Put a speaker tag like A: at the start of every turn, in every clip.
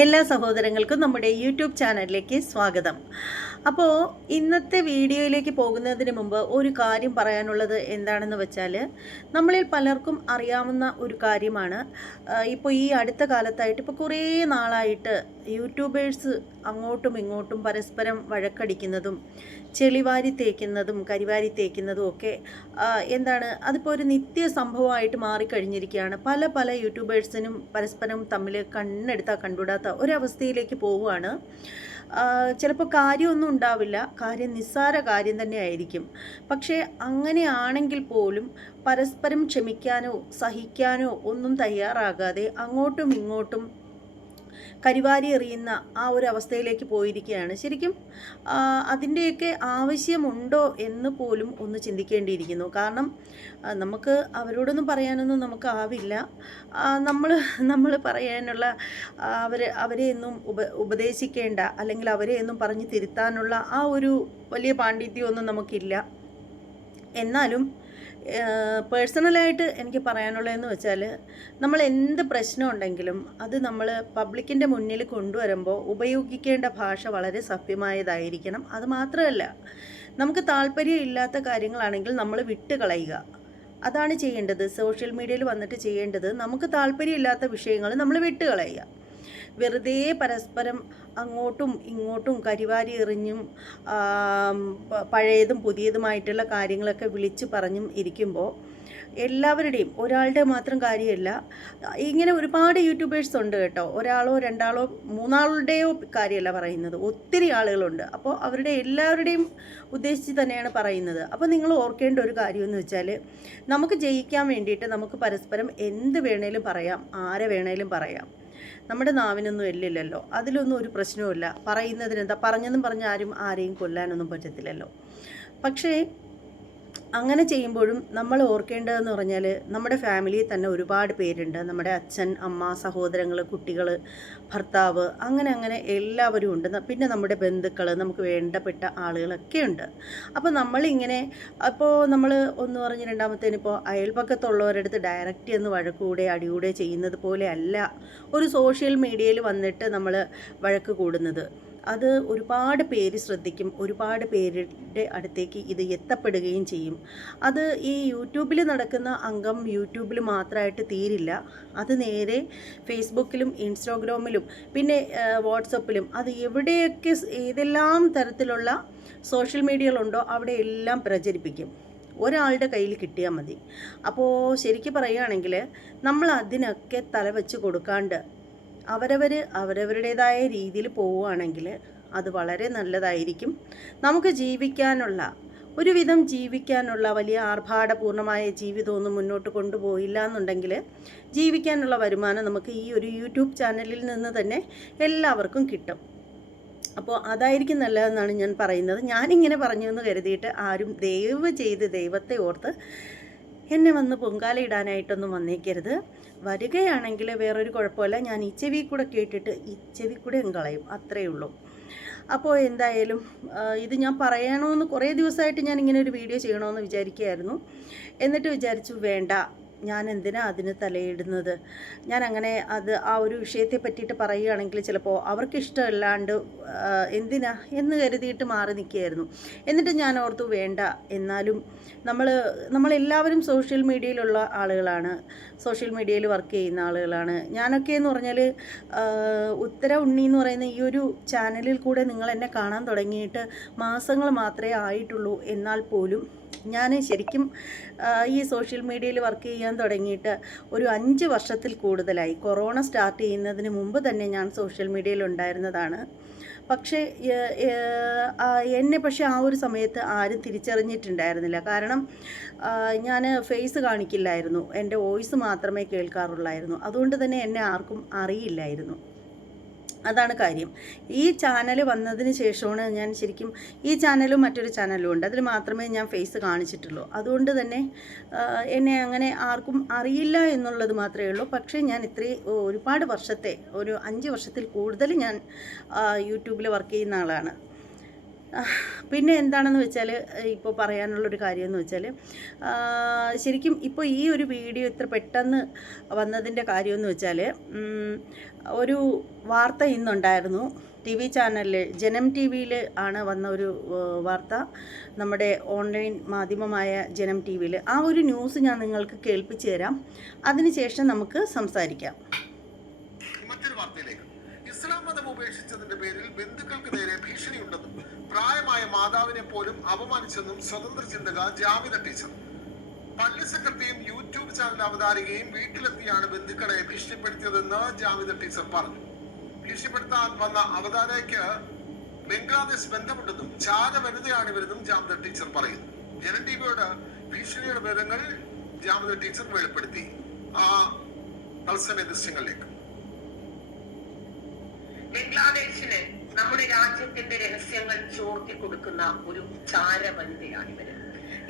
A: എല്ലാ സഹോദരങ്ങൾക്കും നമ്മുടെ യൂട്യൂബ് ചാനലിലേക്ക് സ്വാഗതം. അപ്പോൾ ഇന്നത്തെ വീഡിയോയിലേക്ക് പോകുന്നതിന് മുമ്പ് ഒരു കാര്യം പറയാനുള്ളത് എന്താണെന്ന് വെച്ചാൽ നമ്മളിൽ പലർക്കും അറിയാവുന്ന ഒരു കാര്യമാണ്. ഇപ്പോൾ ഈ അടുത്ത കാലത്തായിട്ട് ഇപ്പോൾ കുറേ നാളായിട്ട് യൂട്യൂബേഴ്സ് അങ്ങോട്ടും ഇങ്ങോട്ടും പരസ്പരം വഴക്കടിക്കുന്നതും ചെളിവാരി തേക്കുന്നതും കരിവാരി തേക്കുന്നതും ഒക്കെ എന്താണ്? അതിപ്പോൾ ഒരു നിത്യ സംഭവമായിട്ട് മാറിക്കഴിഞ്ഞിരിക്കുകയാണ്. പല പല യൂട്യൂബേഴ്സിനും പരസ്പരം തമ്മിൽ കണ്ണെടുത്താൽ കണ്ടുവിടാത്ത ഒരവസ്ഥയിലേക്ക് പോവുകയാണ്. ചിലപ്പോൾ കാര്യമൊന്നും ഉണ്ടാവില്ല. കാര്യം നിസ്സാര കാര്യം തന്നെ ആയിരിക്കും. പക്ഷേ അങ്ങനെയാണെങ്കിൽ പോലും പരസ്പരം ക്ഷമിക്കാനോ സഹിക്കാനോ ഒന്നും തയ്യാറാകാതെ അങ്ങോട്ടും ഇങ്ങോട്ടും കരിവാരി എറിയുന്ന ആ ഒരു അവസ്ഥയിലേക്ക് പോയിരിക്കുകയാണ്. ശരിക്കും അതിന്റെയൊക്കെ ആവശ്യമുണ്ടോ എന്ന് പോലും ഒന്ന് ചിന്തിക്കേണ്ടിയിരിക്കുന്നു. കാരണം നമുക്ക് അവരോടൊന്നും പറയാനൊന്നും നമുക്ക് ആവില്ല. നമ്മൾ നമ്മൾ പറയാനുള്ള അവരെ അവരെ ഒന്നും ഉപ ഉപദേശിക്കേണ്ട അല്ലെങ്കിൽ അവരെ എന്നും പറഞ്ഞ് തിരുത്താനുള്ള ആ ഒരു വലിയ പാണ്ഡിത്യമൊന്നും നമുക്കില്ല. എന്നാലും പേഴ്സണലായിട്ട് എനിക്ക് പറയാനുള്ളതെന്ന് വെച്ചാൽ നമ്മൾ എന്ത് പ്രശ്നം ഉണ്ടെങ്കിലും അത് നമ്മൾ പബ്ലിക്കിന്റെ മുന്നിൽ കൊണ്ടുവരുമ്പോൾ ഉപയോഗിക്കേണ്ട ഭാഷ വളരെ സഭ്യമായതായിരിക്കണം. അത് മാത്രമല്ല നമുക്ക് താല്പര്യമില്ലാത്ത കാര്യങ്ങളാണെങ്കിൽ നമ്മൾ വിട്ട് കളയുക. അതാണ് ചെയ്യേണ്ടത്. സോഷ്യൽ മീഡിയയിൽ വന്നിട്ട് ചെയ്യേണ്ടത് നമുക്ക് താല്പര്യമില്ലാത്ത വിഷയങ്ങൾ നമ്മൾ വിട്ട് കളയുക. വെറുതെ പരസ്പരം അങ്ങോട്ടും ഇങ്ങോട്ടും കരിവാരി എറിഞ്ഞും പഴയതും പുതിയതുമായിട്ടുള്ള കാര്യങ്ങളൊക്കെ വിളിച്ച് പറഞ്ഞും ഇരിക്കുമ്പോൾ എല്ലാവരുടെയും ഒരാളുടെ മാത്രം കാര്യമല്ല. ഇങ്ങനെ ഒരുപാട് യൂട്യൂബേഴ്സ് ഉണ്ട് കേട്ടോ. ഒരാളോ രണ്ടാളോ മൂന്നാളുടെയോ കാര്യമല്ല പറയുന്നത്. ഒത്തിരി ആളുകളുണ്ട്. അപ്പോൾ അവരുടെ എല്ലാവരുടെയും ഉദ്ദേശിച്ച് തന്നെയാണ് പറയുന്നത്. അപ്പോൾ നിങ്ങൾ ഓർക്കേണ്ട ഒരു കാര്യമെന്ന് വെച്ചാൽ നമുക്ക് ജയിക്കാൻ വേണ്ടിയിട്ട് നമുക്ക് പരസ്പരം എന്ത് വേണേലും പറയാം ആരെ വേണേലും പറയാം. നമ്മുടെ നാവിനൊന്നും എല്ലില്ലല്ലോ. അതിലൊന്നും ഒരു പ്രശ്നവുമില്ല. പറയുന്നതിനെന്താ? പറഞ്ഞെന്നും പറഞ്ഞ് ആരും ആരെയും കൊല്ലാനൊന്നും പറ്റത്തില്ലല്ലോ. പക്ഷേ അങ്ങനെ ചെയ്യുമ്പോഴും നമ്മൾ ഓർക്കേണ്ടതെന്ന് പറഞ്ഞാൽ നമ്മുടെ ഫാമിലിയിൽ തന്നെ ഒരുപാട് പേരുണ്ട്. നമ്മുടെ അച്ഛൻ അമ്മ സഹോദരങ്ങൾ കുട്ടികൾ ഭർത്താവ് അങ്ങനെ അങ്ങനെ എല്ലാവരും ഉണ്ട്. പിന്നെ നമ്മുടെ ബന്ധുക്കൾ നമുക്ക് വേണ്ടപ്പെട്ട ആളുകളൊക്കെ ഉണ്ട്. അപ്പോൾ നമ്മളിങ്ങനെ അപ്പോൾ നമ്മൾ ഒന്ന് പറഞ്ഞ് രണ്ടാമത്തേന് ഇപ്പോൾ അയൽപക്കത്തുള്ളവരുടെ അടുത്ത് ഡയറക്റ്റ് എന്ന് വഴക്കൂടെ അടികൂടെ ചെയ്യുന്നത് പോലെ അല്ല ഒരു സോഷ്യൽ മീഡിയയിൽ വന്നിട്ട് നമ്മൾ വഴക്ക് കൂടുന്നത്. അത് ഒരുപാട് പേര് ശ്രദ്ധിക്കും ഒരുപാട് പേരുടെ അടുത്തേക്ക് ഇത് എത്തപ്പെടുകയും ചെയ്യും. അത് ഈ യൂട്യൂബിൽ നടക്കുന്ന അംഗം യൂട്യൂബിൽ മാത്രമായിട്ട് തീരില്ല. അത് നേരെ ഫേസ്ബുക്കിലും ഇൻസ്റ്റാഗ്രാമിലും പിന്നെ വാട്സപ്പിലും അത് എവിടെയൊക്കെ ഏതെല്ലാം തരത്തിലുള്ള സോഷ്യൽ മീഡിയകളുണ്ടോ അവിടെ എല്ലാം പ്രചരിപ്പിക്കും. ഒരാളുടെ കയ്യിൽ കിട്ടിയാൽ മതി. അപ്പോൾ ശരിക്കും പറയുകയാണെങ്കിൽ നമ്മൾ അതിനൊക്കെ തല വെച്ച് കൊടുക്കാണ്ട് അവരവർ അവരവരുടേതായ രീതിയിൽ പോവുകയാണെങ്കിൽ അത് വളരെ നല്ലതായിരിക്കും. നമുക്ക് ജീവിക്കാനുള്ള ഒരുവിധം ജീവിക്കാനുള്ള വലിയ ആർഭാടപൂർണമായ ജീവിതമൊന്നും മുന്നോട്ട് കൊണ്ടുപോയില്ല എന്നുണ്ടെങ്കിൽ ജീവിക്കാനുള്ള വരുമാനം നമുക്ക് ഈ ഒരു യൂട്യൂബ് ചാനലിൽ നിന്ന് തന്നെ എല്ലാവർക്കും കിട്ടും. അപ്പോൾ അതായിരിക്കും നല്ലതെന്നാണ് ഞാൻ പറയുന്നത്. ഞാനിങ്ങനെ പറഞ്ഞു എന്ന് കരുതിയിട്ട് ആരും ദയവ് ചെയ്ത് ദൈവത്തെ ഓർത്ത് എന്നെ വന്ന് പൊങ്കാല ഇടാനായിട്ടൊന്നും വന്നേക്കരുത്. വരികയാണെങ്കിൽ വേറൊരു കുഴപ്പമില്ല. ഞാൻ ഈ ചെവി കൂടെ കേട്ടിട്ട് ഈ ചെവി കൂടെ കളയും. അത്രയേ ഉള്ളൂ. അപ്പോൾ എന്തായാലും ഇത് ഞാൻ പറയണമെന്ന് കുറേ ദിവസമായിട്ട് ഞാൻ ഇങ്ങനെ ഒരു വീഡിയോ ചെയ്യണമെന്ന് വിചാരിക്കുകയായിരുന്നു. എന്നിട്ട് വിചാരിച്ചു വേണ്ട. ഞാൻ എന്തിനാ അതിന് തലയിടുന്നത്? ഞാൻ അങ്ങനെ അത് ആ ഒരു വിഷയത്തെ പറ്റിയിട്ട് പറയുകയാണെങ്കിൽ ചിലപ്പോൾ അവർക്ക് ഇഷ്ടമല്ലാണ്ട് എന്തിനാ എന്ന് കരുതിയിട്ട് മാറി നിൽക്കുകയായിരുന്നു. എന്നിട്ട് ഞാൻ ഓർത്തു വേണ്ട. എന്നാലും നമ്മൾ നമ്മളെല്ലാവരും സോഷ്യൽ മീഡിയയിലുള്ള ആളുകളാണ്. സോഷ്യൽ മീഡിയയിൽ വർക്ക് ചെയ്യുന്ന ആളുകളാണ്. ഞാനൊക്കെ എന്ന് പറഞ്ഞാൽ ഉത്തര ഉണ്ണി എന്ന് പറയുന്ന ഈ ഒരു ചാനലിൽ കൂടെ നിങ്ങൾ എന്നെ കാണാൻ തുടങ്ങിയിട്ട് മാസങ്ങൾ മാത്രമേ ആയിട്ടുള്ളൂ. എന്നാൽ പോലും ഞാൻ ശരിക്കും ഈ സോഷ്യൽ മീഡിയയിൽ വർക്ക് ചെയ്യാൻ തുടങ്ങിയിട്ട് ഒരു അഞ്ച് വർഷത്തിൽ കൂടുതലായി. കൊറോണ സ്റ്റാർട്ട് ചെയ്യുന്നതിന് മുമ്പ് തന്നെ ഞാൻ സോഷ്യൽ മീഡിയയിൽ ഉണ്ടായിരുന്നതാണ്. പക്ഷേ എന്നെ പക്ഷേ ആ ഒരു സമയത്ത് ആരും തിരിച്ചറിഞ്ഞിട്ടുണ്ടായിരുന്നില്ല. കാരണം ഞാൻ ഫേസ് കാണിക്കില്ലായിരുന്നു. എന്റെ വോയിസ് മാത്രമേ കേൾക്കാറുള്ളായിരുന്നു. അതുകൊണ്ട് തന്നെ എന്നെ ആർക്കും അറിയില്ലായിരുന്നു. അതാണ് കാര്യം. ഈ ചാനൽ വന്നതിന് ശേഷമാണ് ഞാൻ ശരിക്കും ഈ ചാനലും മറ്റൊരു ചാനലും ഉണ്ട്. അതിൽ മാത്രമേ ഞാൻ ഫേസ് കാണിച്ചിട്ടുള്ളൂ. അതുകൊണ്ട് തന്നെ എന്നെ അങ്ങനെ ആർക്കും അറിയില്ല എന്നുള്ളത് മാത്രമേ ഉള്ളൂ. പക്ഷേ ഞാൻ ഇത്രയും ഒരുപാട് വർഷത്തെ ഒരു അഞ്ച് വർഷത്തിൽ കൂടുതൽ ഞാൻ യൂട്യൂബിൽ വർക്ക് ചെയ്യുന്ന ആളാണ്. പിന്നെ എന്താണെന്ന് വെച്ചാൽ ഇപ്പോൾ പറയാനുള്ളൊരു കാര്യം എന്ന് വെച്ചാൽ ശരിക്കും ഇപ്പോൾ ഈ ഒരു വീഡിയോ ഇത്ര പെട്ടെന്ന് വന്നതിന്റെ കാര്യമെന്ന് വെച്ചാൽ ഒരു വാർത്ത ഇന്നുണ്ടായിരുന്നു. ടി വി ചാനലിൽ ജനം ടി വിയിൽ ആണ് വന്ന ഒരു വാർത്ത. നമ്മുടെ ഓൺലൈൻ മാധ്യമമായ ജനം ടി വിയിൽ ആ ഒരു ന്യൂസ് ഞാൻ നിങ്ങൾക്ക് കേൾപ്പിച്ചു തരാം. അതിനുശേഷം നമുക്ക് സംസാരിക്കാം.
B: വാർത്തയിലേക്ക്. ഇസ്ലാം മതം ഉപേക്ഷിച്ചതിന്റെ പേരിൽ ബന്ധുക്കൾക്ക് നേരെ ഭീഷണിയുണ്ടെന്നും പ്രായമായ മാതാവിനെ പോലും അപമാനിച്ചെന്നും സ്വതന്ത്ര ചിന്തക ജാവിദ ടീച്ചർ പള്ളി സെക്രട്ടറിയും യൂട്യൂബ് ചാനൽ അവതാരികയും വീട്ടിലെത്തിയാണ് ബന്ധുക്കളെ ഭീഷണിപ്പെടുത്തിയതെന്ന് ജാവിദ ടീച്ചർ പറഞ്ഞു. ഭീഷണിപ്പെടുത്താൻ വന്ന അവതാരയ്ക്ക് ബംഗ്ലാദേശ് ബന്ധമുണ്ടെന്നും ചാര വനിതയാണ് ഇവരെന്നും ജാമിദ ടീച്ചർ പറയുന്നു. ജനൻ ടിവിയോട് ഭീഷണിയുടെ വിവരങ്ങൾ ജാമിദ ടീച്ചർ വെളിപ്പെടുത്തി. ആ തത്സമയ ദൃശ്യങ്ങളിലേക്ക്.
C: ബംഗ്ലാദേശിന് നമ്മുടെ രാജ്യത്തിന്റെ രഹസ്യങ്ങൾ ചോർത്തി കൊടുക്കുന്ന ഒരു ചാര വനിതയാണ് ഇവർ.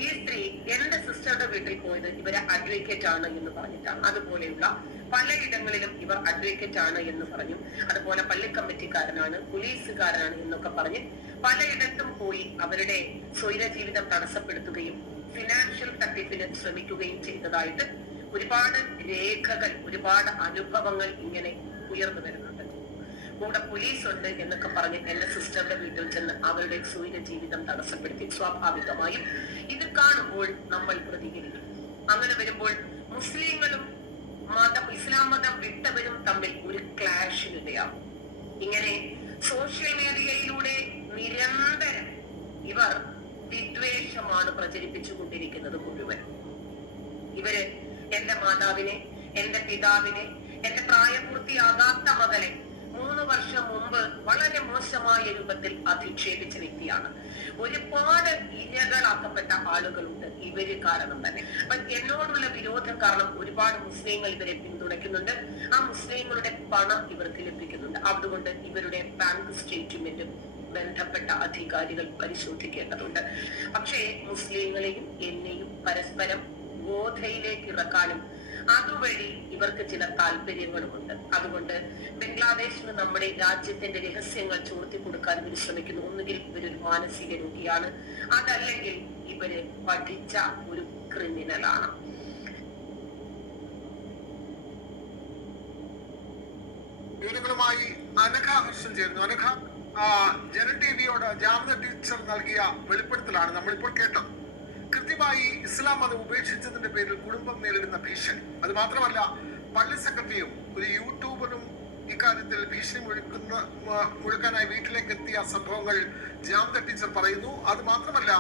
C: ഈ സ്ത്രീ എന്റെ സിസ്റ്ററുടെ വീട്ടിൽ പോയത് ഇവരെ അഡ്വക്കേറ്റ് ആണ് എന്ന് പറഞ്ഞിട്ടാണ്. അതുപോലെയുള്ള പലയിടങ്ങളിലും ഇവർ അഡ്വക്കേറ്റ് ആണ് എന്ന് പറഞ്ഞു. അതുപോലെ പള്ളി കമ്മിറ്റിക്കാരനാണ് പോലീസുകാരനാണ് എന്നൊക്കെ പറഞ്ഞ് പലയിടത്തും പോയി അവരുടെ സ്വൈര ജീവിതം തടസ്സപ്പെടുത്തുകയും ഫിനാൻഷ്യൽ തട്ടിപ്പിന് ശ്രമിക്കുകയും ചെയ്തതായിട്ട് ഒരുപാട് രേഖകൾ ഒരുപാട് അനുഭവങ്ങൾ ഇങ്ങനെ ഉയർന്നു വരുന്നുണ്ട് കൂടെ പോലീസ് ഉണ്ട് എന്നൊക്കെ പറഞ്ഞ് എന്റെ സിസ്റ്ററുടെ വീട്ടിൽ ചെന്ന് അവരുടെ സൂര്യ ജീവിതം തടസ്സപ്പെടുത്തി സ്വാഭാവികമായും ഇത് കാണുമ്പോൾ നമ്മൾ പ്രതികരിക്കും. അങ്ങനെ വരുമ്പോൾ മുസ്ലിങ്ങളും മതം ഇസ്ലാം മതം വിട്ടവരും തമ്മിൽ ഒരു ക്ലാഷിനിടയാവും ഇങ്ങനെ സോഷ്യൽ മീഡിയയിലൂടെ നിരന്തരം ഇവർ വിദ്വേഷമാണ് പ്രചരിപ്പിച്ചുകൊണ്ടിരിക്കുന്നത് മുഴുവൻ. ഇവർ എന്റെ മാതാവിനെ എന്റെ പിതാവിനെ എന്റെ പ്രായപൂർത്തിയാകാത്ത മകനെ മൂന്ന് വർഷം മുമ്പ് വളരെ മോശമായ രൂപത്തിൽ അധിക്ഷേപിച്ച വ്യക്തിയാണ്. ഒരുപാട് ഇരകളാക്കപ്പെട്ട ആളുകളുണ്ട് ഇവർ കാരണം തന്നെ. അപ്പൊ എന്നോടുള്ള വിരോധം കാരണം ഒരുപാട് മുസ്ലിങ്ങൾ ഇവരെ പിന്തുണയ്ക്കുന്നുണ്ട്. ആ മുസ്ലിങ്ങളുടെ പണം ഇവർക്ക് ലഭിക്കുന്നുണ്ട്. അതുകൊണ്ട് ഇവരുടെ ബാങ്ക് സ്റ്റേറ്റ്മെന്റും ബന്ധപ്പെട്ട അധികാരികൾ പരിശോധിക്കേണ്ടതുണ്ട്. പക്ഷേ മുസ്ലിങ്ങളെയും എന്നെയും പരസ്പരം ബോധയിലേക്ക് ഇറക്കാനും അതുവഴി ഇവർക്ക് ചില താല്പര്യങ്ങളുമുണ്ട്. അതുകൊണ്ട് ബംഗ്ലാദേശിന് നമ്മുടെ രാജ്യത്തിന്റെ രഹസ്യങ്ങൾ ചോർത്തി കൊടുക്കാൻ ഇവർ ശ്രമിക്കുന്നു. ഒന്നുകിൽ ഇവരൊരു മാനസിക രോഗിയാണ്. അതല്ലെങ്കിൽ ഇവർ പഠിച്ച ഒരു ക്രിമിനലാണ്.
B: വിവരങ്ങളുമായി അനഘ ഹർഷൻ ചേരുന്നു. അനഘ ആ, ജനൻ ടിവിയോട് ജാമ്യ ടീച്ചർ നൽകിയ വെളിപ്പെടുത്തലാണ് നമ്മളിപ്പോൾ കേട്ടത്. കൃത്യമായി ഇസ്ലാം മതം ഉപേക്ഷിച്ചതിന്റെ പേരിൽ കുടുംബം നേരിടുന്ന ഭീഷണി. അത് മാത്രമല്ല പള്ളി സെക്രട്ടറിയും ഒരു യൂട്യൂബറും ഇക്കാര്യത്തിൽ ഭീഷണി മുഴക്കുന്ന മുഴുക്കാനായി വീട്ടിലേക്ക് എത്തിയ സംഭവങ്ങൾ ജാമ്യ ടീച്ചർ പറയുന്നു. അത് മാത്രമല്ല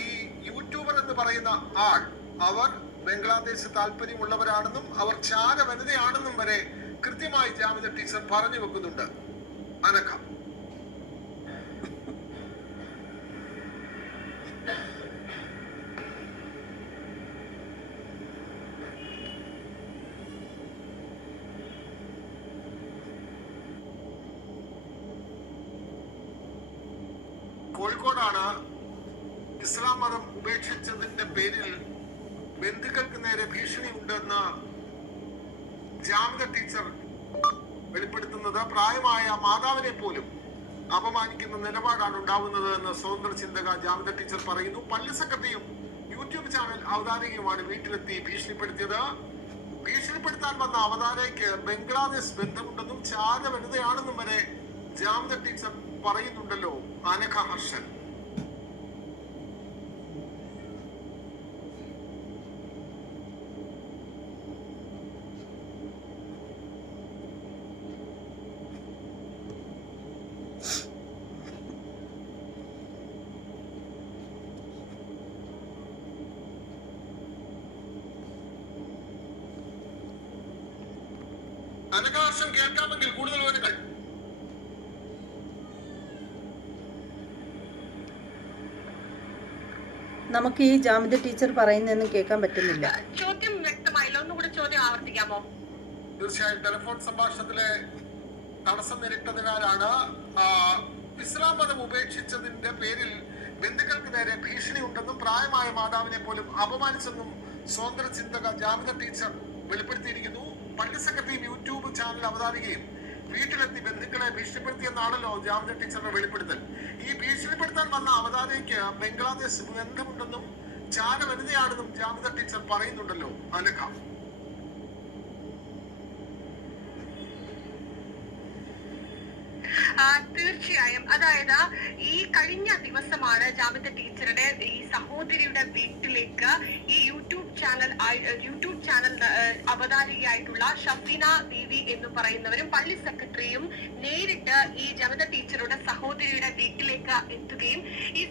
B: ഈ യൂട്യൂബർ എന്ന് പറയുന്ന ആൾ അവർ ബംഗ്ലാദേശ് താല്പര്യമുള്ളവരാണെന്നും അവർ ചാര വനിതയാണെന്നും വരെ കൃത്യമായി ജാമ്യ ടീച്ചർ പറഞ്ഞു വെക്കുന്നുണ്ട്. അനഘ കോഴിക്കോടാണ് ഇസ്ലാം മതം ഉപേക്ഷിച്ചതിന്റെ പേരിൽ ബന്ധുക്കൾക്ക് നേരെ ഭീഷണി ഉണ്ടെന്ന് ജാമിത ടീച്ചർ വെളിപ്പെടുത്തുന്നത് പ്രായമായ മാതാവിനെ പോലും അപമാനിക്കുന്ന നിലപാടാണ് ഉണ്ടാവുന്നത് എന്ന് സ്വതന്ത്ര ചിന്തക ജാമിത ടീച്ചർ പറയുന്നു. പള്ളി സെക്രട്ടറിയും യൂട്യൂബ് ചാനൽ അവതാരകയുമാണ് വീട്ടിലെത്തി ഭീഷണിപ്പെടുത്തിയത്. ഭീഷണിപ്പെടുത്താൻ വന്ന അവതാരയ്ക്ക് ബംഗ്ലാദേശ് ബന്ധമുണ്ടെന്നും ചാര വനിതയാണെന്നും വരെ ജാമിത ടീച്ചർ പറയുന്നുണ്ടല്ലോ അനഘ ഹർഷൻ. ഹർഷൻ കേൾക്കാമെങ്കിൽ കൂടുതൽ വിവരങ്ങൾ.
A: നമുക്ക് ഈ ജാമിത ടീച്ചർ പറയുന്നതെന്നും കേൾക്കാൻ പറ്റുന്നില്ല.
C: ചോദ്യം വ്യക്തമായില്ല. ഒന്നുകൂടി ചോദ്യം ആവർത്തിക്കാമോ?
B: തീർച്ചയായും ടെലിഫോൺ സംഭാഷണത്തിലെ തടസ്സം നേരിട്ടതിനാലാണ് ഇസ്ലാം മതം ഉപേക്ഷിച്ചതിന്റെ പേരിൽ ബന്ധുക്കൾക്ക് നേരെ ഭീഷണി ഉണ്ടെന്നും പ്രായമായ മാതാവിനെ പോലും അപമാനിച്ചെന്നും സ്വതന്ത്ര ചിന്തക ജാമിദ ടീച്ചർ വെളിപ്പെടുത്തിയിരിക്കുന്നു പള്ളി സെക്രട്ടറിയും യൂട്യൂബ് ചാനൽ അവതാരികയും വീട്ടിലെത്തി ബന്ധുക്കളെ ഭീഷണിപ്പെടുത്തിയെന്നാണല്ലോ ജാമ്യ ടീച്ചറുടെ വെളിപ്പെടുത്തൽ. ഈ ഭീഷണിപ്പെടുത്താൻ വന്ന അവതാരയ്ക്ക് ബംഗ്ലാദേശ് ബന്ധമുണ്ടെന്നും ചാര വനിതയാണെന്നും ജാമ്യ ടീച്ചർ പറയുന്നുണ്ടല്ലോ അനഘ
D: ആ, തീർച്ചയായും. അതായത് ഈ കഴിഞ്ഞ ദിവസമാണ് ജാമിത ടീച്ചറുടെ ഈ സഹോദരിയുടെ വീട്ടിലേക്ക് ഈ യൂട്യൂബ് ചാനൽ യൂട്യൂബ് ചാനൽ അവതാരികയായിട്ടുള്ള ഷഫീന ദേവി എന്ന് പറയുന്നവരും പള്ളി സെക്രട്ടറിയും നേരിട്ട് ഈ ജമിത ടീച്ചറുടെ സഹോദരിയുടെ വീട്ടിലേക്ക് എത്തുകയും ഈ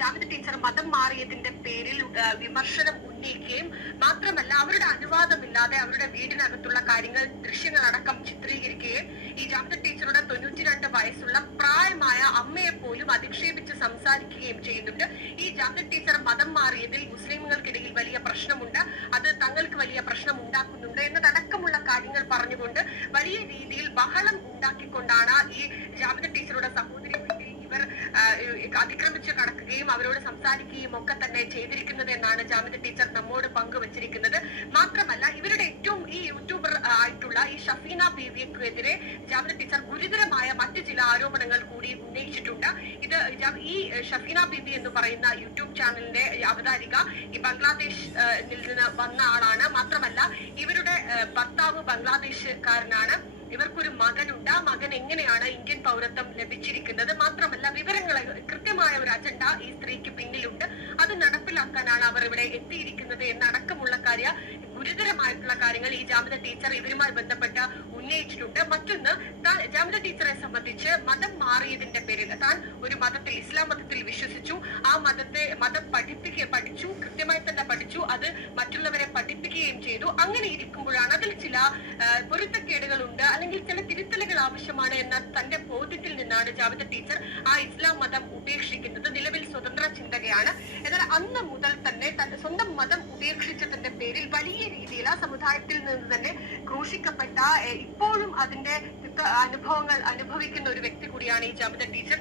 D: ജാമിത ടീച്ചർ മതം മാറിയതിന്റെ പേരിൽ വിമർശനം ഉന്നയിക്കുകയും മാത്രമല്ല അവരുടെ അനുവാദമില്ലാതെ അവരുടെ വീടിനകത്തുള്ള കാര്യങ്ങൾ ദൃശ്യങ്ങളടക്കം ചിത്രീകരിക്കുകയും ഈ ജാമിത ടീച്ചറുടെ തൊണ്ണൂറ്റി രണ്ട് വയസ്സുള്ള പ്രായമായ അമ്മയെ പോലും അധിക്ഷേപിച്ച് സംസാരിക്കുകയും ചെയ്യുന്നുണ്ട്. ഈ ജാമിത ടീച്ചർ മതം മാറിയതിൽ മുസ്ലിമുകൾക്കിടയിൽ വലിയ പ്രശ്നമുണ്ട്. അത് തങ്ങൾക്ക് വലിയ പ്രശ്നം ഉണ്ടാക്കുന്നുണ്ട് എന്നതടക്കമുള്ള കാര്യങ്ങൾ പറഞ്ഞുകൊണ്ട് വലിയ രീതിയിൽ ബഹളം ഉണ്ടാക്കിക്കൊണ്ടാണ് ഈ ജാമിത ടീച്ചറുടെ സഹോദരി ഇവർ അതിക്രമിച്ച് കടക്കുകയും അവരോട് സംസാരിക്കുകയും ഒക്കെ തന്നെ ചെയ്തിരിക്കുന്നത് എന്നാണ് ജാമിത ടീച്ചർ നമ്മോട് പങ്കുവച്ചിരിക്കുന്നത്. മാത്രമല്ല ഇവരുടെ ഏറ്റവും ഈ യൂട്യൂബർ ആയിട്ടുള്ള ഈ ഷഫീന ബീവിക്കെതിരെ ജാമിത ടീച്ചർ ഗുരുതരമായ മറ്റു ചില ആരോപണങ്ങൾ കൂടി ഉന്നയിച്ചിട്ടുണ്ട്. ഇത് ഈ ഷഫീന ബീബി എന്ന് പറയുന്ന യൂട്യൂബ് ചാനലിന്റെ അവതാരിക ഈ ബംഗ്ലാദേശ് ആ, നിന്ന് വന്ന ആളാണ്. മാത്രമല്ല ഇവരുടെ ഭർത്താവ് ബംഗ്ലാദേശുകാരനാണ്. ഇവർക്കൊരു മകനുണ്ട്. ആ മകൻ എങ്ങനെയാണ് ഇന്ത്യൻ പൗരത്വം ലഭിച്ചിരിക്കുന്നത്? മാത്രമല്ല വിവരങ്ങൾ കൃത്യമായ ഒരു അജണ്ട ഈ സ്ത്രീക്ക് പിന്നിലുണ്ട്. അത് നടപ്പിലാക്കാനാണ് അവർ ഇവിടെ എത്തിയിരിക്കുന്നത് എന്നടക്കമുള്ള കാര്യ ഗുരുതരമായിട്ടുള്ള കാര്യങ്ങൾ ഈ ജാമിത ടീച്ചർ ഇവരുമായി ബന്ധപ്പെട്ട് ഉന്നയിച്ചിട്ടുണ്ട്. മറ്റൊന്ന് താൻ ജാമിത ടീച്ചറെ സംബന്ധിച്ച് മതം മാറിയതിന്റെ പേരിൽ താൻ ഒരു മതത്തിൽ ഇസ്ലാം മതത്തിൽ വിശ്വസിച്ചു. ആ മതത്തെ മതം പഠിപ്പിക്കുക പഠിച്ചു. കൃത്യമായി തന്നെ പഠിച്ചു അത് മറ്റുള്ളവരെ പഠിപ്പിക്കുകയും ചെയ്തു അങ്ങനെ ഇരിക്കുമ്പോഴാണ് അതിൽ ചില പൊരുത്തക്കേടുകൾ ഉണ്ട് അല്ലെങ്കിൽ ചില തിരുത്തലുകൾ ആവശ്യമാണ് എന്ന തന്റെ ബോധ്യത്തിൽ നിന്നാണ് ജാവിദ ടീച്ചർ ആ ഇസ്ലാം മതം ഉപേക്ഷിക്കുന്നത്. നിലവിൽ സ്വതന്ത്ര ചിന്തകയാണ്. എന്നാൽ അന്ന് മുതൽ തന്നെ തന്റെ സ്വന്തം മതം ഉപേക്ഷിച്ചതിന്റെ പേരിൽ വലിയ രീതിയിൽ ആ സമുദായത്തിൽ നിന്ന് തന്നെ ക്രൂശിക്കപ്പെട്ട ഇപ്പോഴും അതിന്റെ അനുഭവങ്ങൾ അനുഭവിക്കുന്ന ഒരു വ്യക്തി കൂടിയാണ് ഈ ജാമിത ടീച്ചർ.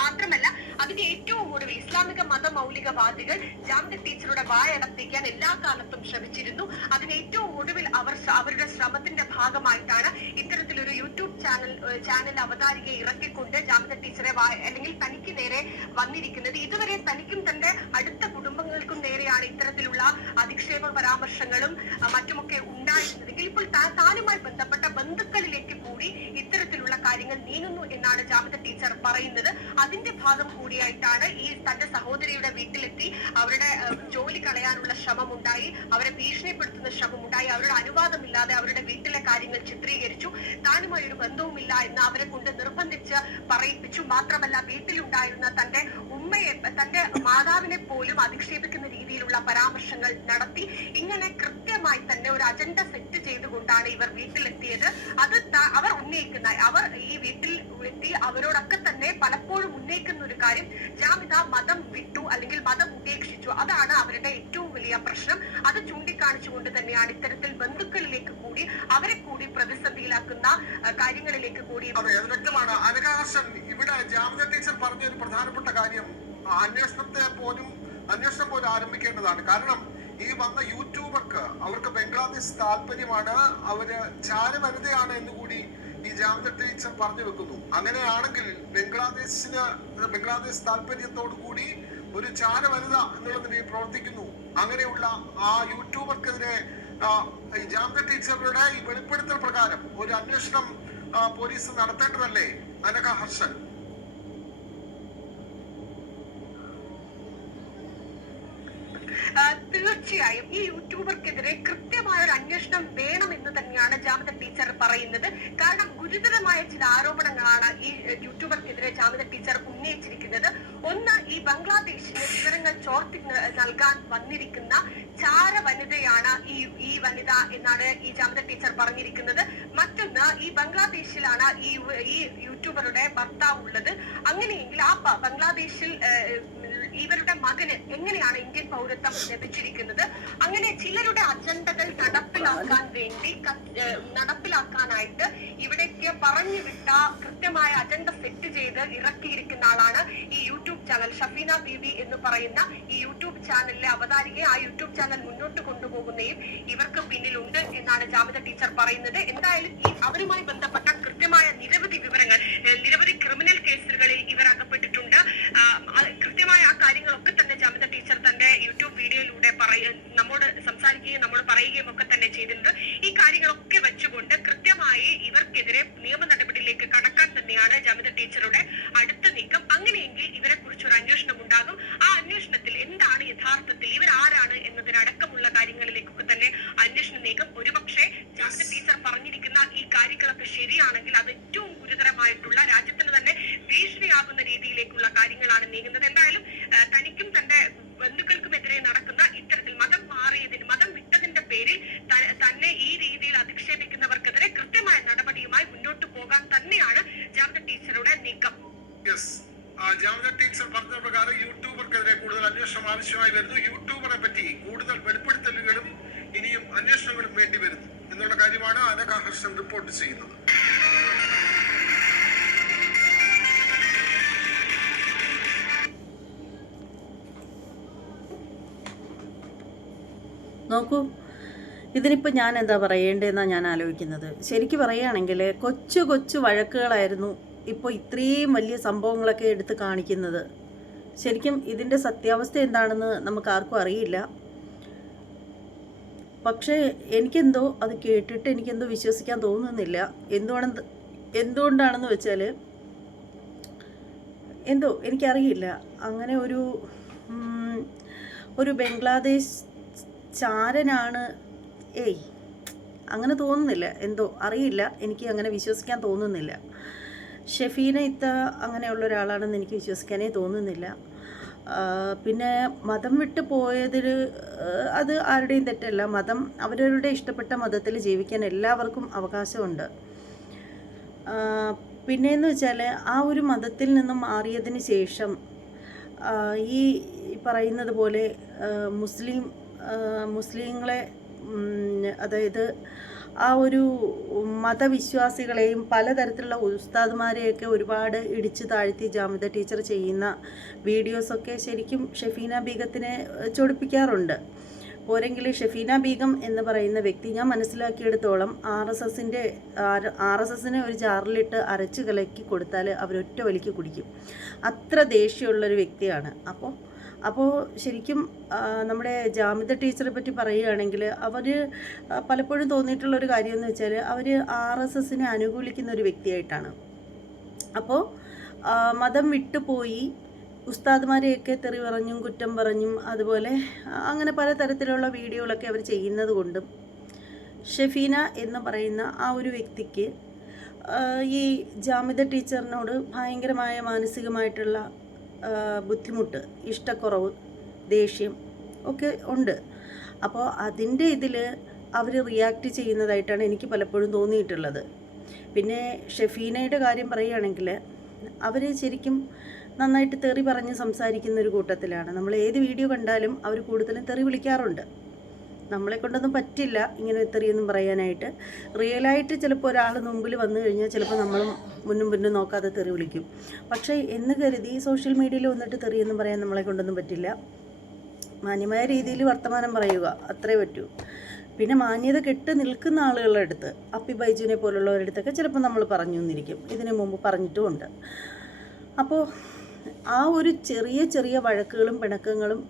D: മാത്രമല്ല അതിന്റെ ഏറ്റവും ഒടുവിൽ ഇസ്ലാമിക മത മൗലികവാദികൾ ജാമിത ടീച്ചറുടെ വായടപ്പിക്കാൻ എല്ലാ കാലത്തും ശ്രമിച്ചിരുന്നു. അതിന് ഏറ്റവും ഒടുവിൽ അവർ അവരുടെ ശ്രമത്തിന്റെ ഭാഗമായിട്ടാണ് ഇത്തരത്തിലൊരു യൂട്യൂബ് ചാനൽ ചാനൽ അവതാരികയെ ഇറക്കിക്കൊണ്ട് ജാമ്യ ടീച്ചറെ അല്ലെങ്കിൽ തനിക്ക് നേരെ വന്നിരിക്കുന്നത്. ഇതുവരെ തനിക്കും തന്റെ അടുത്ത കുടുംബങ്ങൾക്കും നേരെയാണ് ഇത്തരത്തിലുള്ള അധിക്ഷേപ പരാമർശങ്ങളും മറ്റുമൊക്കെ ഉണ്ടായിരുന്നതെങ്കിൽ ഇപ്പോൾ താനുമായി ബന്ധപ്പെട്ട ബന്ധുക്കളിലേക്ക് കൂടി കാര്യങ്ങൾ നീങ്ങുന്നു എന്നാണ് ജാമിത ടീച്ചർ പറയുന്നത്. അതിന്റെ ഭാഗം കൂടിയായിട്ടാണ് ഈ തന്റെ സഹോദരിയുടെ വീട്ടിലെത്തി അവരുടെ ജോലി കളയാനുള്ള ശ്രമം ഉണ്ടായി അവരെ ഭീഷണിപ്പെടുത്തുന്ന ശ്രമം ഉണ്ടായി അവരുടെ അനുവാദമില്ലാതെ അവരുടെ വീട്ടിലെ കാര്യങ്ങൾ ചിത്രീകരിച്ചു. താനുമായി ഒരു ബന്ധവുമില്ല എന്ന് അവരെ കൊണ്ട് നിർബന്ധിച്ച് പറയിപ്പിച്ചു. മാത്രമല്ല വീട്ടിലുണ്ടായിരുന്ന തന്റെ ഉമ്മയെ തന്റെ മാതാവിനെ പോലും അധിക്ഷേപിക്കുന്ന രീതിയിലുള്ള പരാമർശങ്ങൾ നടത്തി. ഇങ്ങനെ കൃത്യമായി തന്നെ ഒരു അജണ്ട സെറ്റ് ചെയ്തുകൊണ്ടാണ് ഇവർ വീട്ടിലെത്തിയത്. അത് അവർ ഉന്നയിക്കുന്ന അവർ ഈ വീട്ടിൽ എത്തി അവരോടൊക്കെ തന്നെ പലപ്പോഴും ഉന്നയിക്കുന്ന ഒരു കാര്യം ജാമിത മതം വിട്ടു അല്ലെങ്കിൽ മതം ഉപേക്ഷിച്ചു. അതാണ് അവരുടെ ഏറ്റവും വലിയ പ്രശ്നം. അത് ചൂണ്ടിക്കാണിച്ചുകൊണ്ട് തന്നെയാണ് ഇത്തരത്തിൽ ബന്ധുക്കളിലേക്ക് കൂടി അവരെ കൂടി പ്രതിസന്ധിയിലാക്കുന്ന കാര്യങ്ങളിലേക്ക് കൂടി
B: വ്യക്തമാണ്. അനകാശൻ ഇവിടെ ജാമിത ടീച്ചർ പറഞ്ഞ ഒരു പ്രധാനപ്പെട്ട കാര്യം അന്വേഷണത്തെ പോലും അന്വേഷണം പോലും ആരംഭിക്കേണ്ടതാണ്. കാരണം ഈ വന്ന യൂട്യൂബർക്ക് അവർക്ക് ബംഗ്ലാദേശ് താല്പര്യമാണ് അവർ ചാര വനിതയാണ് എന്ന് കൂടി ഈ ജാമിത ടീച്ചർ പറഞ്ഞു വെക്കുന്നു. അങ്ങനെയാണെങ്കിൽ ബംഗ്ലാദേശിന് ബംഗ്ലാദേശ് താല്പര്യത്തോടു കൂടി ഒരു ചാര വനിത എന്നുള്ള നിലയിൽ പ്രവർത്തിക്കുന്നു. അങ്ങനെയുള്ള ആ യൂട്യൂബർക്കെതിരെ ഈ ജാമിത ടീച്ചറുടെ ഈ വെളിപ്പെടുത്തൽ പ്രകാരം ഒരു അന്വേഷണം പോലീസ് നടത്തേണ്ടതല്ലേ? അനക ഹർഷൻ
D: ആ, തീർച്ചയായും ഈ യൂട്യൂബർക്കെതിരെ കൃത്യമായ ഒരു അന്വേഷണം എന്ന് തന്നെയാണ് ജാമിത ടീച്ചർ പറയുന്നത്. കാരണം ഗുരുതരമായ ചില ആരോപണങ്ങളാണ് ഈ യൂട്യൂബർക്കെതിരെ ജാമിത ടീച്ചർ ഉന്നയിച്ചിരിക്കുന്നത്. ഒന്ന് ഈ ബംഗ്ലാദേശിന് വിവരങ്ങൾ ചോർത്തി നൽകാൻ വന്നിരിക്കുന്ന ചാര വനിതയാണ് ഈ ഈ വനിത എന്നാണ് ഈ ജാമ്യ ടീച്ചർ പറഞ്ഞിരിക്കുന്നത്. മറ്റൊന്ന് ഈ ബംഗ്ലാദേശിലാണ് ഈ ഈ യൂട്യൂബറുടെ ഭർത്താവ് ഉള്ളത്. അങ്ങനെയെങ്കിൽ ആ ബംഗ്ലാദേശിൽ ഇവരുടെ മകന് എങ്ങനെയാണ് ഇന്ത്യൻ പൗരത്വം ലഭിച്ചിരിക്കുന്നത്? അങ്ങനെ ചിലരുടെ അജണ്ടകൾ നടപ്പിലാക്കാൻ വേണ്ടി നടപ്പിലാക്കാനായിട്ട് ഇവിടേക്ക് പറഞ്ഞു വിട്ട കൃത്യമായ അജണ്ട സെറ്റ് ചെയ്ത് ഇറക്കിയിരിക്കുന്ന ആളാണ് ഈ YouTube YouTube channel Shafeena B എന്ന് പറയുന്ന ഈ യൂട്യൂബ് ചാനലിലെ അവതാരികയെ ആ യൂട്യൂബ് ചാനൽ മുന്നോട്ട് കൊണ്ടുപോകുന്നതും ഇവർക്ക് പിന്നിലുണ്ട് എന്നാണ് ജാമിത ടീച്ചർ പറയുന്നത്. എന്തായാലും ഈ അവരുമായി ബന്ധപ്പെട്ട കൃത്യമായ നിരവധി വിവരങ്ങൾ നിരവധി ക്രിമിനൽ കേസുകളിൽ ഇവർ അകപ്പെട്ടിട്ടുണ്ട്. കൃത്യമായ ആ കാര്യങ്ങളൊക്കെ തന്നെ ജാമിത ടീച്ചർ യൂട്യൂബ് വീഡിയോയിലൂടെ പറയ നമ്മോട് സംസാരിക്കുകയും നമ്മൾ പറയുകയും ഒക്കെ തന്നെ ചെയ്തിരുന്നത് ഈ കാര്യങ്ങളൊക്കെ വെച്ചുകൊണ്ട് കൃത്യമായി ഇവർക്കെതിരെ നിയമ നടപടിയിലേക്ക് കടക്കാൻ തന്നെയാണ് ജമിത ടീച്ചറുടെ അടുത്ത നീക്കം. അങ്ങനെയെങ്കിൽ ഇവരെ കുറിച്ച് ഒരു അന്വേഷണം ഉണ്ടാകും. ആ അന്വേഷണത്തിൽ എന്താണ് യഥാർത്ഥത്തിൽ ഇവർ ആരാണ് എന്നതിനടക്കമുള്ള കാര്യങ്ങളിലേക്കൊക്കെ തന്നെ അന്വേഷണ നീക്കം. ഒരുപക്ഷെ ജമിത ടീച്ചർ പറഞ്ഞിരിക്കുന്ന ഈ കാര്യങ്ങളൊക്കെ ശരിയാണെങ്കിൽ അത് ഏറ്റവും ഗുരുതരമായിട്ടുള്ള രാജ്യത്തിന് തന്നെ ഭീഷണിയാകുന്ന രീതിയിലേക്കുള്ള കാര്യങ്ങളാണ് നീങ്ങുന്നത്. എന്തായാലും തനിക്കും തന്റെ ബന്ധുക്കൾക്കുമെതിരെ നടക്കുന്ന ഇത്തരത്തിൽ മതം മാറിയതിന് മതം വിട്ടതിന്റെ പേരിൽ തന്നെ ഈ രീതിയിൽ അധിക്ഷേപിക്കുന്നവർക്കെതിരെ കൃത്യമായ നടപടിയുമായി മുന്നോട്ട് പോകാൻ തന്നെയാണ് ജാമിത ടീച്ചറുടെ നീക്കം.
B: ജാമിത ടീച്ചർ പറഞ്ഞ പ്രകാരം യൂട്യൂബർക്കെതിരെ കൂടുതൽ അന്വേഷണം ആവശ്യമായി വരുന്നു. യൂട്യൂബറെ പറ്റി കൂടുതൽ വെളിപ്പെടുത്തലുകളും ഇനിയും അന്വേഷണങ്ങളും വേണ്ടി വരുന്നു. എന്നുള്ള കാര്യമാണ് അനകാഹർഷൻ ഹർഷൻ റിപ്പോർട്ട് ചെയ്യുന്നത്.
A: നോക്കൂ. ഇതിനിപ്പോൾ ഞാൻ എന്താ പറയേണ്ടതെന്നാണ് ഞാൻ ആലോചിക്കുന്നത്. ശരിക്കും പറയുകയാണെങ്കിൽ കൊച്ചു കൊച്ചു വഴക്കുകളായിരുന്നു ഇപ്പോൾ ഇത്രയും വലിയ സംഭവങ്ങളൊക്കെ എടുത്ത് കാണിക്കുന്നത്. ശരിക്കും ഇതിന്റെ സത്യാവസ്ഥ എന്താണെന്ന് നമുക്ക് ആർക്കും അറിയില്ല. പക്ഷേ എനിക്കെന്തോ അത് കേട്ടിട്ട് എനിക്കെന്തോ വിശ്വസിക്കാൻ തോന്നുന്നില്ല. എന്തുകൊണ്ടെന്ന് എന്തുകൊണ്ടാണെന്ന് വെച്ചാൽ എന്തോ എനിക്കറിയില്ല. അങ്ങനെ ഒരു ഒരു ബംഗ്ലാദേശ് ചാരനാണ്. ഏയ് അങ്ങനെ തോന്നുന്നില്ല. എന്തോ അറിയില്ല. എനിക്ക് അങ്ങനെ വിശ്വസിക്കാൻ തോന്നുന്നില്ല. ഷെഫീന ഇത്ത അങ്ങനെയുള്ള ഒരാളാണെന്ന് എനിക്ക് വിശ്വസിക്കാനേ തോന്നുന്നില്ല. പിന്നെ മതം വിട്ടു പോയതിൽ അത് ആരുടെയും തെറ്റല്ല. മതം അവരവരുടെ ഇഷ്ടപ്പെട്ട മതത്തിൽ ജീവിക്കാൻ എല്ലാവർക്കും അവകാശമുണ്ട്. പിന്നെയെന്ന് വെച്ചാൽ ആ ഒരു മതത്തിൽ നിന്നും മാറിയതിന് ശേഷം ഈ പറയുന്നത് പോലെ മുസ്ലിം മുസ്ലിങ്ങളെ അതായത് ആ ഒരു മതവിശ്വാസികളെയും പലതരത്തിലുള്ള ഉസ്താദ്മാരെയൊക്കെ ഒരുപാട് ഇടിച്ചു താഴ്ത്തി ജാമിത ടീച്ചർ ചെയ്യുന്ന വീഡിയോസൊക്കെ ശരിക്കും ഷെഫീന ബീഗത്തിനെ ചൊടിപ്പിക്കാറുണ്ട്. പോരെങ്കിൽ ഷെഫീന ബീഗം എന്ന് പറയുന്ന വ്യക്തി ഞാൻ മനസ്സിലാക്കിയെടുത്തോളം ആർ എസ് എസിന്റെ ആർ എസ് എസിനെ ഒരു ജാറിലിട്ട് അരച്ച് കലക്കി കൊടുത്താൽ അവരൊറ്റ വലിക്ക് കുടിക്കും. അത്ര ദേഷ്യമുള്ളൊരു വ്യക്തിയാണ്. അപ്പോൾ അപ്പോൾ ശരിക്കും നമ്മുടെ ജാമിത ടീച്ചറെ പറ്റി പറയുകയാണെങ്കിൽ അവർ പലപ്പോഴും തോന്നിയിട്ടുള്ളൊരു കാര്യം എന്ന് വെച്ചാൽ അവർ ആർ എസ് എസിനെ അനുകൂലിക്കുന്ന ഒരു വ്യക്തിയായിട്ടാണ്. അപ്പോൾ മതം വിട്ടുപോയി ഉസ്താദ്മാരെയൊക്കെ തെറി പറഞ്ഞും കുറ്റം പറഞ്ഞും അതുപോലെ അങ്ങനെ അങ്ങനെ പലതരത്തിലുള്ള വീഡിയോകളൊക്കെ അവർ ചെയ്യുന്നത് കൊണ്ടും ഷെഫീന എന്ന് പറയുന്ന ആ ഒരു വ്യക്തിക്ക് ഈ ജാമിത ടീച്ചറിനോട് ഭയങ്കരമായ മാനസികമായിട്ടുള്ള ബുദ്ധിമുട്ട് ഇഷ്ടക്കുറവ് ദേഷ്യം ഒക്കെ ഉണ്ട്. അപ്പോൾ അതിന്റെ ഇതിൽ അവർ റിയാക്ട് ചെയ്യുന്നതായിട്ടാണ് എനിക്ക് പലപ്പോഴും തോന്നിയിട്ടുള്ളത്. പിന്നെ ഷെഫീനയുടെ കാര്യം പറയുകയാണെങ്കിൽ അവർ ശരിക്കും നന്നായിട്ട് തെറി പറഞ്ഞ് സംസാരിക്കുന്ന ഒരു കൂട്ടത്തിലാണ്. നമ്മൾ ഏത് വീഡിയോ കണ്ടാലും അവർ കൂടുതലും തെറി വിളിക്കാറുണ്ട്. നമ്മളെ കൊണ്ടൊന്നും പറ്റില്ല ഇങ്ങനെ ഇത്രയൊന്നും പറയാനായിട്ട്. റിയലായിട്ട് ചിലപ്പോൾ ഒരാൾ മുമ്പിൽ വന്നു കഴിഞ്ഞാൽ ചിലപ്പോൾ നമ്മളും മുന്നും പിന്നും നോക്കാതെ തെറി വിളിക്കും. പക്ഷേ എന്ന് കരുതി സോഷ്യൽ മീഡിയയിൽ വന്നിട്ട് തെറിയൊന്നും പറയാൻ നമ്മളെ കൊണ്ടൊന്നും പറ്റില്ല. മാന്യമായ രീതിയിൽ വർത്തമാനം പറയുക അത്രേ പറ്റൂ. പിന്നെ മാന്യത കെട്ട് നിൽക്കുന്ന ആളുകളുടെ അടുത്ത് അപ്പി ബൈജുവിനെ പോലുള്ളവരുടെ അടുത്തൊക്കെ ചിലപ്പോൾ നമ്മൾ പറഞ്ഞു എന്നിരിക്കും. ഇതിനു മുമ്പ് പറഞ്ഞിട്ടുമുണ്ട് അപ്പോൾ ആ ഒരു ചെറിയ ചെറിയ വഴക്കുകളും പിണക്കങ്ങളും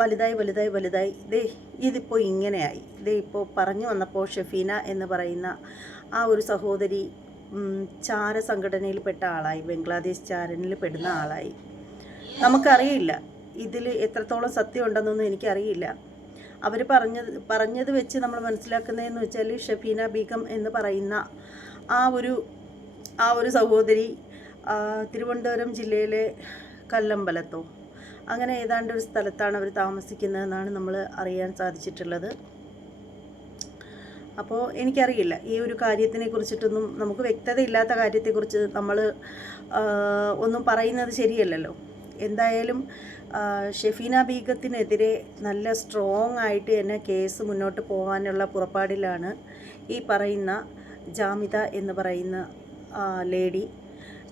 A: വലുതായി വലുതായി വലുതായി. ദേ ഇതിപ്പോൾ ഇങ്ങനെയായി. ദേ ഇപ്പോൾ പറഞ്ഞു വന്നപ്പോൾ ഷെഫീന എന്ന് പറയുന്ന ആ ഒരു സഹോദരി ചാര സംഘടനയിൽപ്പെട്ട ആളായി ബംഗ്ലാദേശ് ചാരനിൽ പെടുന്ന ആളായി. നമുക്കറിയില്ല ഇതിൽ എത്രത്തോളം സത്യം ഉണ്ടെന്നൊന്നും എനിക്കറിയില്ല. അവർ പറഞ്ഞത് പറഞ്ഞത് വെച്ച് നമ്മൾ മനസ്സിലാക്കുന്നതെന്ന് വെച്ചാൽ ഷഫീന ബീഗം എന്ന് പറയുന്ന ആ ഒരു ആ ഒരു സഹോദരി തിരുവനന്തപുരം ജില്ലയിലെ കല്ലമ്പലത്തോ അങ്ങനെ ഏതാണ്ട് ഒരു സ്ഥലത്താണ് അവർ താമസിക്കുന്നതെന്നാണ് നമ്മൾ അറിയാൻ സാധിച്ചിട്ടുള്ളത്. അപ്പോൾ എനിക്കറിയില്ല. ഈ ഒരു കാര്യത്തിനെ കുറിച്ചിട്ടൊന്നും നമുക്ക് വ്യക്തതയില്ലാത്ത കാര്യത്തെക്കുറിച്ച് നമ്മൾ ഒന്നും പറയുന്നത് ശരിയല്ലല്ലോ. എന്തായാലും ഷെഫീന ബീഗത്തിനെതിരെ നല്ല സ്ട്രോങ് ആയിട്ട് തന്നെ കേസ് മുന്നോട്ട് പോകാനുള്ള പുറപ്പാടിലാണ് ഈ പറയുന്ന ജാമിത എന്ന് പറയുന്ന ലേഡി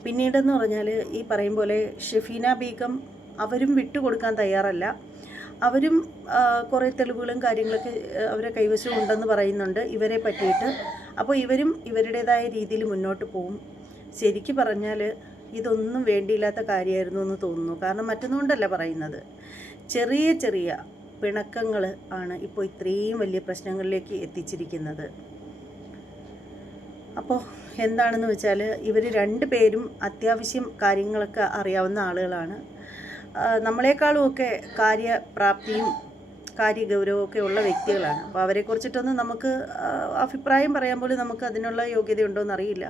A: പിന്നീടെന്ന് പറഞ്ഞാൽ ഈ പറയും പോലെ ഷെഫീന ബീഗം അവരും വിട്ടുകൊടുക്കാൻ തയ്യാറല്ല. അവരും കുറേ തെളിവുകളും കാര്യങ്ങളൊക്കെ അവരെ കൈവശം ഉണ്ടെന്ന് പറയുന്നുണ്ട് ഇവരെ പറ്റിയിട്ട്. അപ്പോൾ ഇവരും ഇവരുടേതായ രീതിയിൽ മുന്നോട്ട് പോകും ശരിക്ക് പറഞ്ഞാൽ ഇതൊന്നും വേണ്ടിയില്ലാത്ത കാര്യമായിരുന്നു എന്ന് തോന്നുന്നു. കാരണം മറ്റൊന്നുകൊണ്ടല്ല പറയുന്നത്. ചെറിയ ചെറിയ പിണക്കങ്ങൾ ആണ് ഇപ്പോൾ ഇത്രയും വലിയ പ്രശ്നങ്ങളിലേക്ക് എത്തിച്ചിരിക്കുന്നത്. അപ്പോൾ എന്താണെന്ന് വെച്ചാൽ ഇവർ രണ്ട് പേരും അത്യാവശ്യം കാര്യങ്ങളൊക്കെ അറിയാവുന്ന ആളുകളാണ്. ആ, നമ്മളെക്കാളും ഒക്കെ കാര്യപ്രാപ്തിയും കാര്യഗൗരവമൊക്കെ ഉള്ള വ്യക്തികളാണ്. അപ്പോൾ അവരെക്കുറിച്ചിട്ടൊന്നും നമുക്ക് അഭിപ്രായം പറയാൻ പോലും നമുക്ക് അതിനുള്ള യോഗ്യതയുണ്ടോ എന്നറിയില്ല.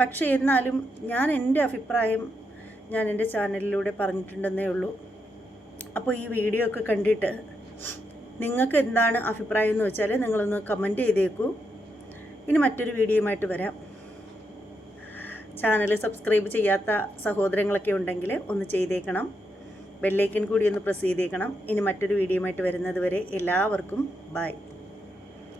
A: പക്ഷേ എന്നാലും ഞാൻ എന്റെ അഭിപ്രായം ഞാൻ എന്റെ ചാനലിലൂടെ പറഞ്ഞിട്ടുണ്ടെന്നേ ഉള്ളൂ. അപ്പോൾ ഈ വീഡിയോ ഒക്കെ കണ്ടിട്ട് നിങ്ങൾക്ക് എന്താണ് അഭിപ്രായം എന്ന് വെച്ചാൽ നിങ്ങളൊന്ന് കമന്റ് ചെയ്തേക്കൂ. ഇനി മറ്റൊരു വീഡിയോയുമായിട്ട് വരാം. ചാനൽ സബ്സ്ക്രൈബ് ചെയ്യാത്ത സഹോദരങ്ങളൊക്കെ ഉണ്ടെങ്കിൽ ഒന്ന് ചെയ്തേക്കണം. ബെല്ലൈക്കൻ കൂടി ഒന്ന് പ്രസ് ചെയ്തേക്കണം. ഇനി മറ്റൊരു വീഡിയോയുമായിട്ട് വരുന്നത് വരെ എല്ലാവർക്കും ബൈ